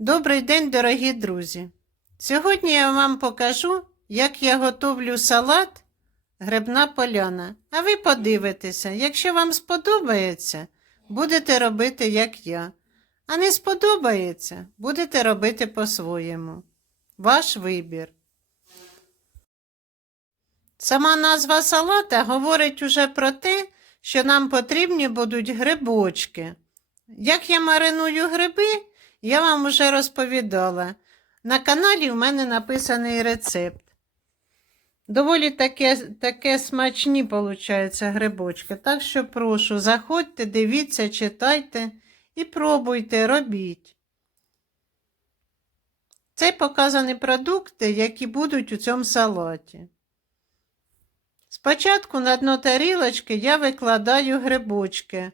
Добрий день, дорогі друзі! Сьогодні я вам покажу, як я готовлю салат грибна поляна. А ви подивитеся, якщо вам сподобається, будете робити, як я. А не сподобається, будете робити по-своєму. Ваш вибір. Сама назва салата говорить уже про те, що нам потрібні будуть грибочки. Як я мариную гриби, я вам уже розповідала. На каналі в мене написаний рецепт. Доволі таке, таке смачні, виходить, грибочки. Так що прошу, заходьте, дивіться, читайте і пробуйте, робіть. Це показані продукти, які будуть у цьому салаті. Спочатку на дно тарілочки я викладаю грибочки.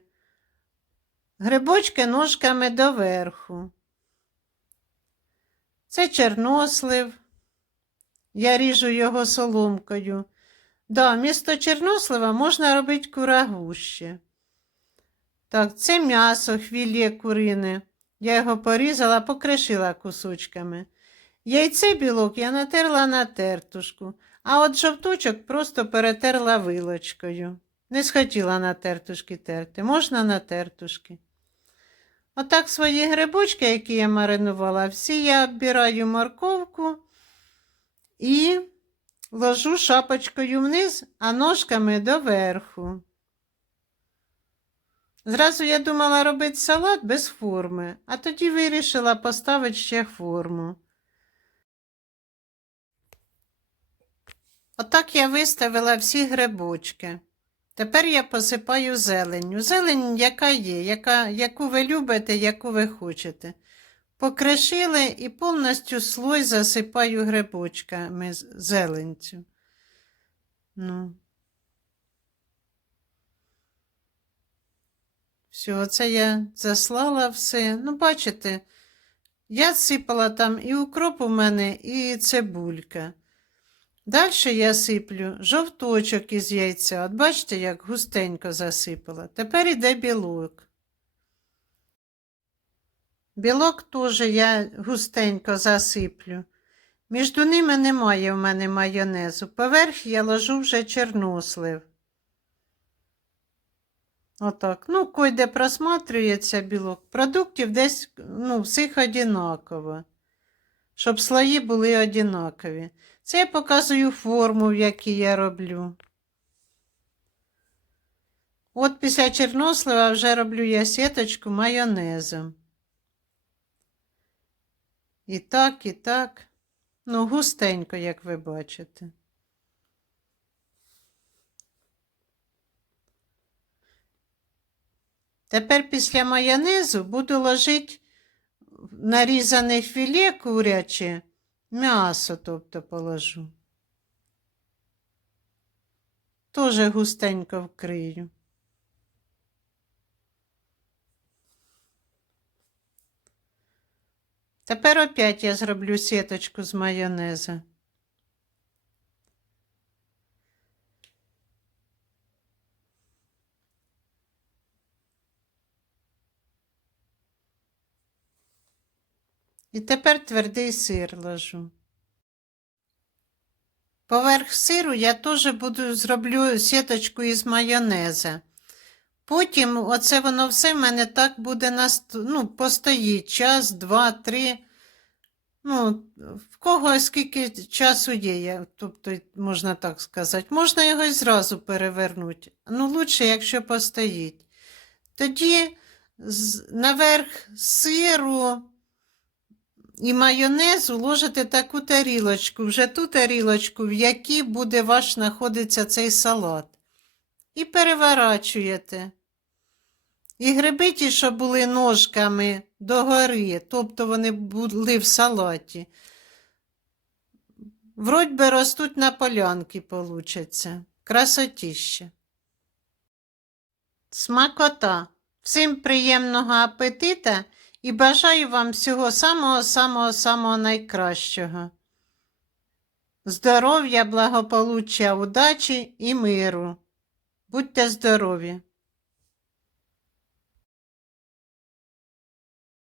Грибочки ножками доверху. Це чорнослив. Я ріжу його соломкою. Да, місто чорнослива можна робити курагу ще. Так, це м'ясо, хвілє курине. Я його порізала, покришила кусочками. Яйце білок я натерла на тертушку, а от жовточок просто перетерла вилочкою. Не схотіла на тертушки терти, можна на тертушки. Отак свої грибочки, які я маринувала, всі я оббираю морковку і ложу шапочкою вниз, а ножками доверху. Зразу я думала робити салат без форми, а тоді вирішила поставити ще форму. Отак я виставила всі грибочки. Тепер я посипаю зеленню. Зелень, яка є, яка, яку ви любите, яку ви хочете. Покришили і повністю слой засипаю грибочками зеленцю. Ну. Все, оце я заслала все. Ну, бачите, я сипала там і укроп у мене, і цибулька. Далі я сиплю жовточок із яйця. От бачите, як густенько засипала. Тепер іде білок. Білок теж я густенько засиплю. Між ними немає в мене майонезу. Поверх я ложу вже чорнослив. Отак. Ну, койде просматрюється білок. Продуктів десь ну, всіх одинаково. Щоб слої були одинакові. Це я показую форму, в якій я роблю. От після чорнослива вже роблю я сіточку майонезом. І так, і так. Ну, густенько, як ви бачите. Тепер після майонезу буду ложити нарізане філе куряче, м'ясо, тобто положу. Тоже густенько вкрию. Тепер опять я зроблю сіточку з майонеза. І тепер твердий сир ложу. Поверх сиру я теж буду зроблю сіточку із майонеза. Потім оце воно все в мене так буде на, ну, постоїть час, два, три. Ну, в кого скільки часу є, я, тобто, можна так сказати. Можна його і зразу перевернути. Ну, лучше, якщо постоїть. Тоді наверх сиру і майонезу ложите таку тарілочку, вже ту тарілочку, в якій буде ваш знаходиться цей салат. І переворачуєте. І гриби ті, що були ножками догори, тобто вони були в салаті. Вроді би ростуть на полянки, получаться. Красотіще. Смакота. Всім приємного апетита і бажаю вам всього самого-самого-самого найкращого. Здоров'я, благополуччя, удачі і миру. Будьте здорові!